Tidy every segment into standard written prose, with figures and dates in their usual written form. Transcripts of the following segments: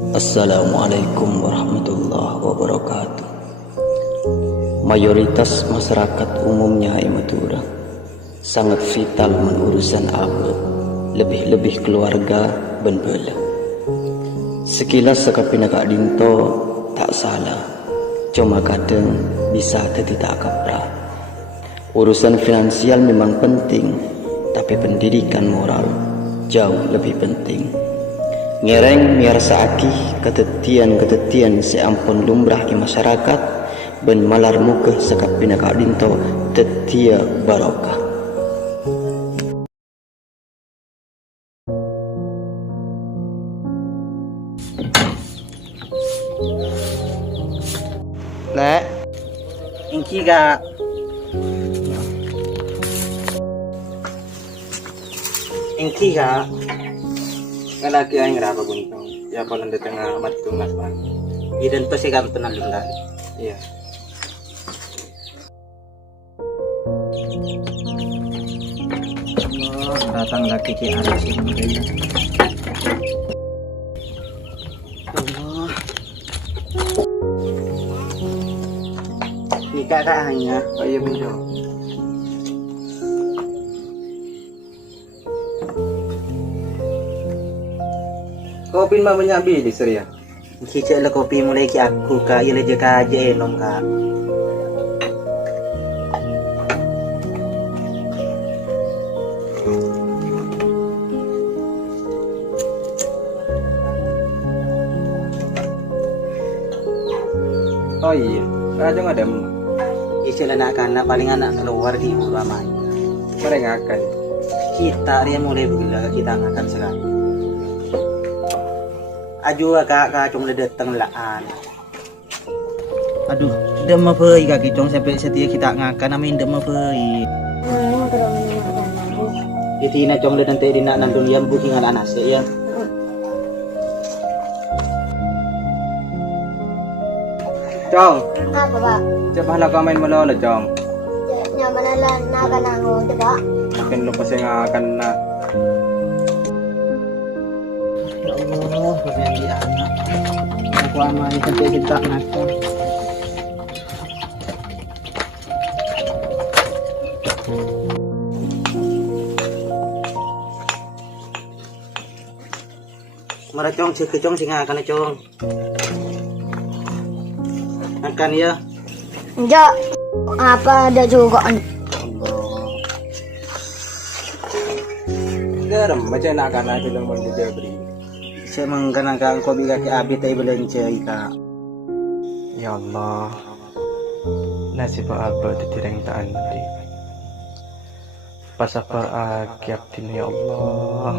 Assalamualaikum warahmatullahi wabarakatuh. Mayoritas masyarakat umumnya Madura sangat vital mengurusan abad, lebih-lebih keluarga ben bela. Sekilas sekapina Kak Dinto tak salah, cuma kadang bisa jadi tak kaprah. Urusan finansial memang penting, tapi pendidikan moral jauh lebih penting. Ngereng miarsa akih ketetian seampun lumrah di masyarakat ben malar muka sekapina Kak Dinto tetia barokah. Nek, ingki Kak. Ingki Kak. Lagi aing berapa guntong? Ya paling di tengah matung mas bang. Idan pasti kan pernah lundan. Iya. Datang lagi ke arah sini. Allah. Ini kakak hanya. Oh iya bener. Kopi mah menyabi di Surya. Kicik lah kopi mulai ki aku Kak. Ia leje kaje enom Kak. Oh iya. Aja nggak ada. Kicik lah nak anak paling anak keluar di rumah main. Mereka akan. Kita dia mulai bila kita akan sekarang. Aju Kak cuma datang laan. Aduh, dem apa Kak Kicong sampai setia kita ngakan amin dem apa. Jadi na cong nanti di nak nandun yang booking anak nasi ya. Chong, Apa Pak? coba lah kau main melolo Chong. Nyaman lah naga nango, diba? Makin lupa saya akan na. Ya Allah, berjanji anak. Aku amai sampai kita ngakan. Mara cong si kecong si ngakan cong. Akan ya. Enggak. Apa ada juga? Garam macam nak akan ada yang mau diberi. Saya menggunakan kopi kaki abi tapi belanja Kak. Ya Allah, nasib abad tidak tak anti. Pasapar akiab tin ya Allah.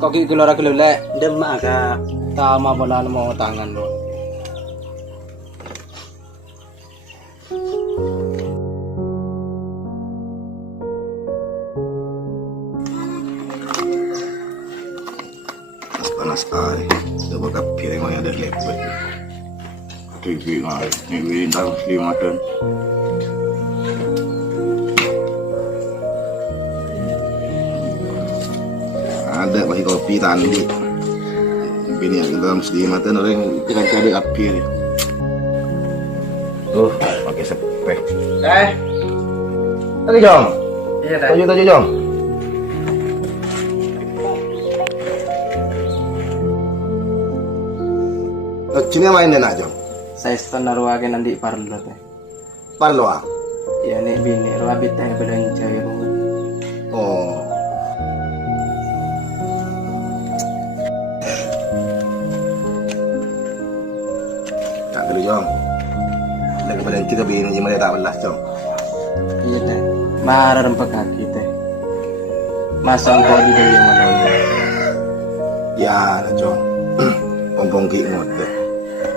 Kau kiki keluar kelulek, Demak Kak. tama bola mau tangan lo. Panas sekali, coba kapir yang ada lepet. TV ngai, ini tahu lima ton. Ada bagi kopi tandi. Ini yang dalam lima ton orang kita cari kapir. Pakai sepek. Tadi Jong. Iya Tujuh Jong. Sini main deh Jong. Saya setengah ruagen nanti parlo teh. Parlo ah. Ya nek bini ruabit teh belanja ya rumah. Oh. Tak dulu Jong. Lagi pada kita bini jemari tak belas Jong. Iya teh. Marah rempek kaki teh. Masa engkau di dalam mana? Ya, lah Jong. Pompong ki ngote.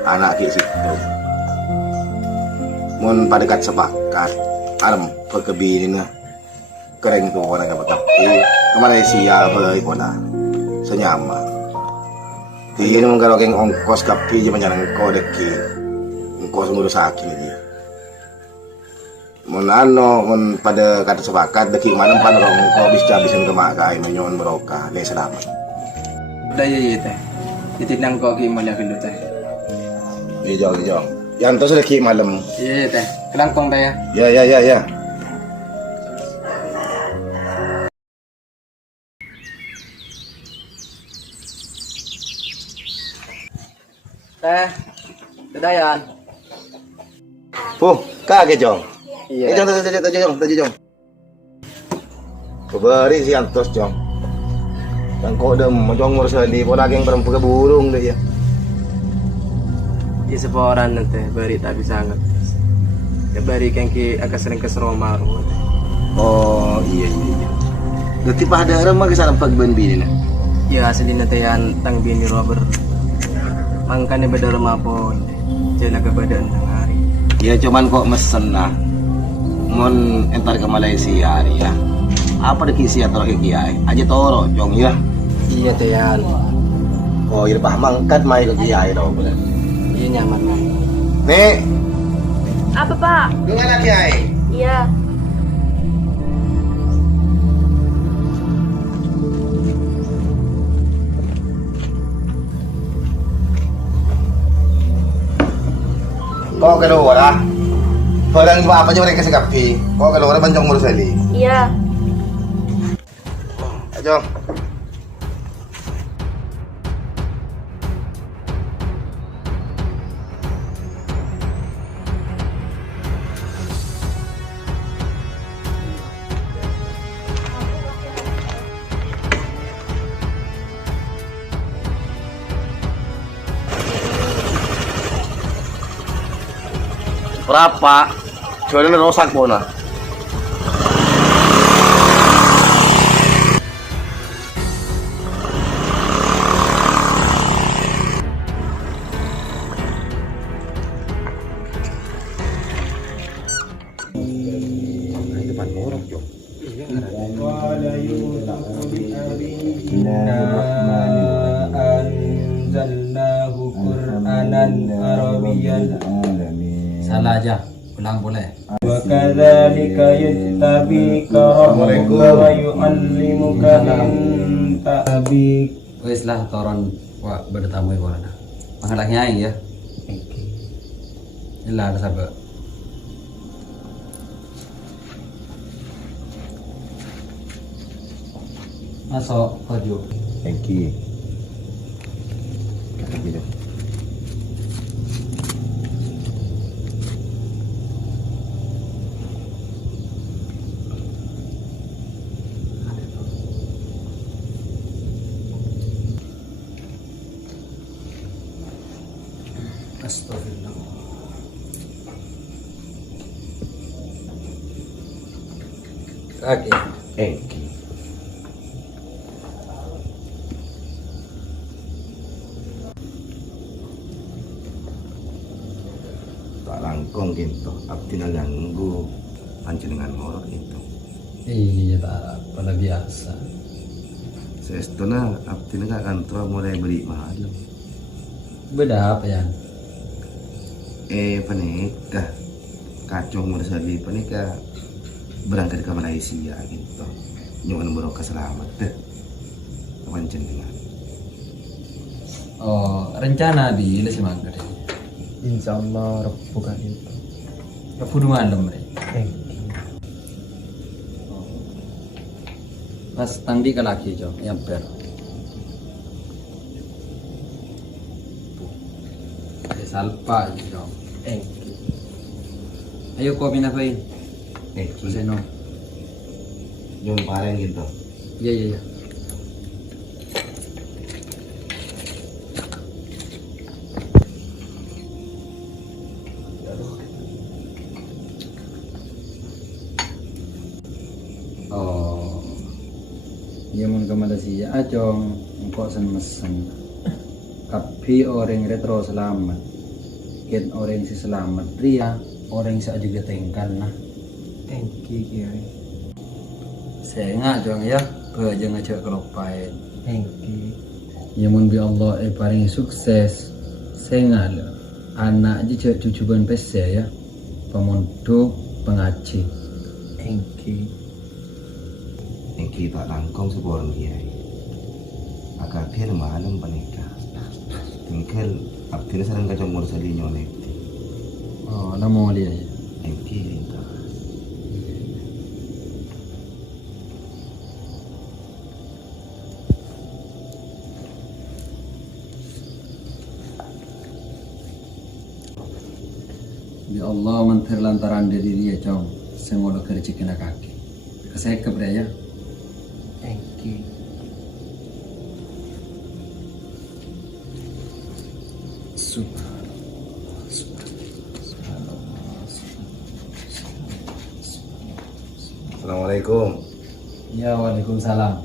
Anak ki situ. Mun pada kat sepakat, arem perkebinin kering tu orang dapat tapi ke Malaysia boleh pola senyama. Dia ni mungkin orang ongkos kapi je macam engkau deki, ongkos ngurus sakit dia. Mun pada kata sepakat deki mana pan orang engkau bisa habisin kemak kai menyon berokah le selamat. Udah iya teh. Ditinang kok gimana dulu teh. Iya jong. Yang terus lagi malam. Iya teh. Kelangkong teh ya. Ya. Teh. Dedayan. Puh, kaget jong. Iya. Jong. Kebari si Antos jong. Yang kok dem jong ngurus di pola geng perempuan burung deh ya. Iya seporan nanti bari tak bisa nget. Ya bari kengki agak sering ke Roma. Oh iya. Berarti pada remah kesana pagi ben bini nah. Ya asli nanti yang tang bini Robert. Mangkane beda rumah pun. Jaga badan tang hari. Ya cuman kok mesen nah. Mon entar ke Malaysia hari ya. Apa deki sia toro ke kiai? Aja toro jong ya. Iya teh yan. Oh iya paham mangkat mai ke kiai dong. Iya nyaman lah. Nek, Apa pak? dengan anak kiai. Iya. Kau keluar lah. Barang apa aja mereka sikapi. Kau keluar banjong ngurus lagi. Iya. Ayo. Berapa? Jualnya rusak bona. Depan orang jom. Anzalnahu Qur'anan Arabiyyan. Salah aja, ulang boleh. Wa kadzalika yajtabika rabbuka wa yu'allimuka min ta'bik. Wis lah toron wa bertamu ibu ana. Pangalahnya ya. Illa ada sabar. Masuk baju. Thank you. Kata gitu. Astagfirullah. Kaki. Thank you. Tak langkong gitu, abdi na ganggu panjenengan ngorok itu. Iya tak pada biasa. Seesto na abdi na kantor mulai beli malam. Beda apa ya? Panikah kacung meresali panikah berangkat ke Malaysia gitu. Nyuman barokah selamat deh. Panjenengan. Oh, rencana di Lesi Mangga deh. Insyaallah bukan itu. Kepudu malam deh. Pas tangdi ke laki jo, yang per. Salpa jo. Ayo kopi na kain. Suseno. Jom pareng gitu. Iya. Oh, dia mau ke Malaysia acong, engkau sen Kapi orang retro selamat, ken orang si selamat ria, orang si juga tengkan nah. Thank you. Saya ngajong ya, bajang ngajak kelopain. Thank you. Ya mun bi Allah paling sukses. Saya ngal anak aja cucu ban pese ya, pemondok pengaji. Thank you. Yang kita langkong sebuah kiai. Agak biar malam panikah. kel artinya sarang kacang mur salinyo nih. Oh, namo dia. Thank you. Ya Allah mantir lantaran diri dia cong. Semua kerja kena kaki. Saya keberaya. Thank you. Subhanallah. Assalamualaikum. Ya waalaikumsalam.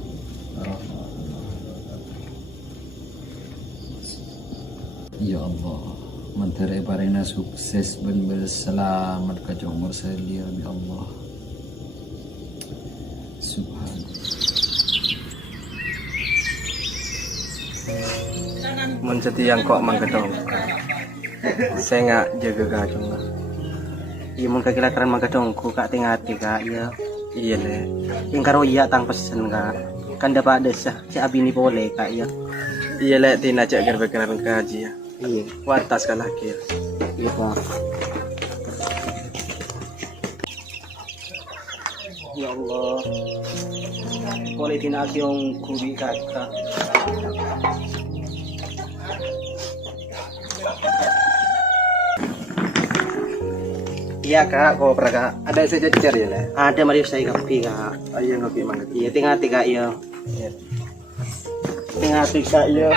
Ya Allah, menteri parina sukses ben berselamat ke umur selia ya Allah. Subhanallah. Mun yang kok mangkedong. Saya nggak jaga gajong lah. Iya mun kekilataran mangkedong ku kak tingati kak iya. Iya le. Yang karo iya tang pesen kak. Kan dapat desa si abi ni boleh kak iya. Iya le tina cek gar bekeran kaji ya. Iya. Watas kan akhir. Iya pak. Ya Allah. Boleh tina yung kubi kak. Iya kak, kok kak. Ada saja cecer ya lah. Ada mari saya kopi kak. Ayo ngopi mana? Iya tinggal tiga iya. Tinggal tiga iya.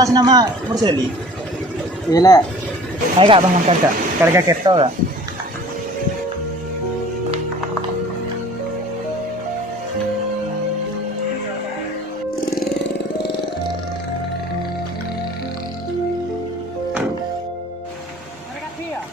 Atas nama Murseli. Iya lah. Hai kak bang kak. Karga keto kak. Iya.